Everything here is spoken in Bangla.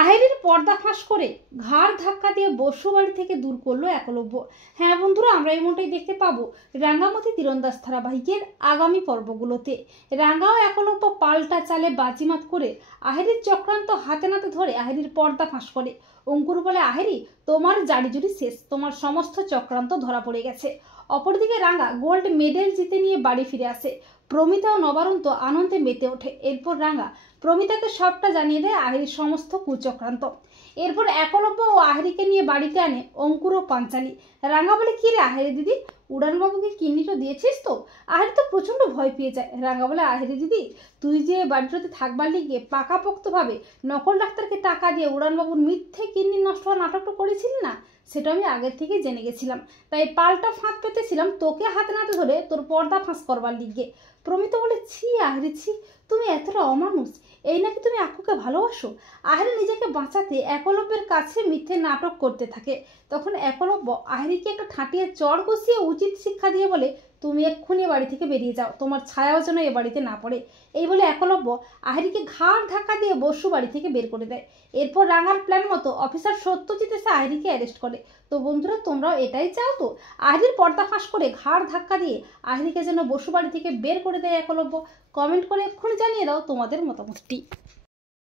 আহেরির পর্দা ফাঁস করে ঘাড় ধাক্কা দিয়ে বসু বাড়ি থেকে দূর করলো একলব্য। হ্যাঁ বন্ধুরা, আমরা এমনটাই দেখতে পাবো রাঙ্গামতি তীরন্দাজ ধারাবাহিকের আগামী পর্বগুলোতে। রাঙ্গা ও একলব্য পাল্টা চালে বাজিমাত করে আহেরির চক্রান্ত হাতে নাতে ধরে আহেরির পর্দা ফাঁস করে। অঙ্কুর বলে, আহেরি তোমার জাড়িজুড়ি শেষ, তোমার সমস্ত চক্রান্ত ধরা পড়ে গেছে। অপরদিকে রাঙ্গা গোল্ড মেডেল জিতে নিয়ে বাড়ি ফিরে আসে। প্রমিতা ও নবারন্ত আনন্দে মেতে ওঠে। এরপর রাঙ্গা প্রমিতাকে সবটা জানিয়ে দেয় আহেরির সমস্ত কুচক্রান্ত। এরপর একলব্য ও আহেরিকে নিয়ে বাড়িতে আনে অঙ্কুর ও পাঞ্চালি। রাঙ্গা বলে, কি রে আহেরি দিদি, উড়ানবাবুকে কিডনিটা দিয়েছিস তো? আহেরি তো প্রচন্ড ভয় পেয়ে যায়। রাঙ্গা বলে, আহেরি দিদি তুই যে বাড়িটাতে থাকবার লিগে পাকাপোক্তভাবে নকল ডাক্তারকে টাকা দিয়ে উড়ানবাবুর মিথ্যে কিডনি নষ্ট হওয়ার নাটকটা করেছিলি না, সেটা আমি আগের থেকেই জেনে গেছিলাম। তাই পাল্টা ফাঁদ পেতেছিলাম তোকে হাতে নাতে ধরে তোর পর্দা ফাঁস করবার লিগে। প্রমিতা বলে, ছি আহেরি ছি, তুমি এতটা অমানুষ, এই নাকি তুমি আকুকে ভালোবাসো? আহেরি নিজেকে বাঁচাতে একলব্যের কাছে মিথ্যে নাটক করতে থাকে। তখন একলব্য আহেরিকে একটা ঠাঁটিয়ে চড় কষিয়ে উচিত শিক্ষা দিয়ে বলে, তুমি এক্ষুনি বাড়ি থেকে বেরিয়ে যাও, তোমার ছায়াও যেন এ বাড়িতে না পড়ে। এই বলে একলব্য আহেরিকে ঘাড় ধাক্কা দিয়ে বসু বাড়ি থেকে বের করে দেয়। এরপর রাঙার প্ল্যান মতো অফিসার সত্যজিৎ এসে আহেরিকে অ্যারেস্ট করে। তো বন্ধুরা, তোমরাও এটাই চাও তো আহেরির পর্দা ফাঁস করে ঘাড় ধাক্কা দিয়ে আহেরিকে যেন বসু বাড়ি থেকে বের করে দেয় একলব্য? কমেন্ট করে এক্ষুনি জানিয়ে দাও তোমাদের মতামতটি।